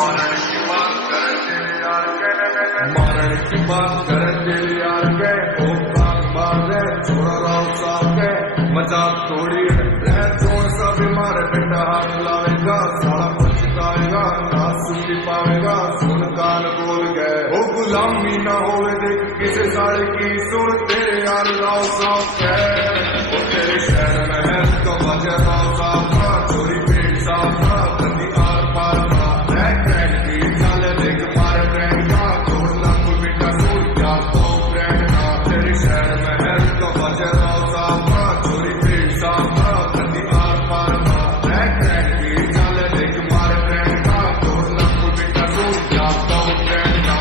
मारण की बात करे तेरे यार के, मारण की बात करे तेरे यार के। ओ बात है छोड़ा राव साहब के, मजाक थोड़ी है जोर सा बीमार बेटा हाथ लावेगा, साला पछताएगा ना सुन पावेगा, सुन कान बोल गए। ओ गुलामी ना होवे देख किसे साले की सुन तेरे यार राव साहब के।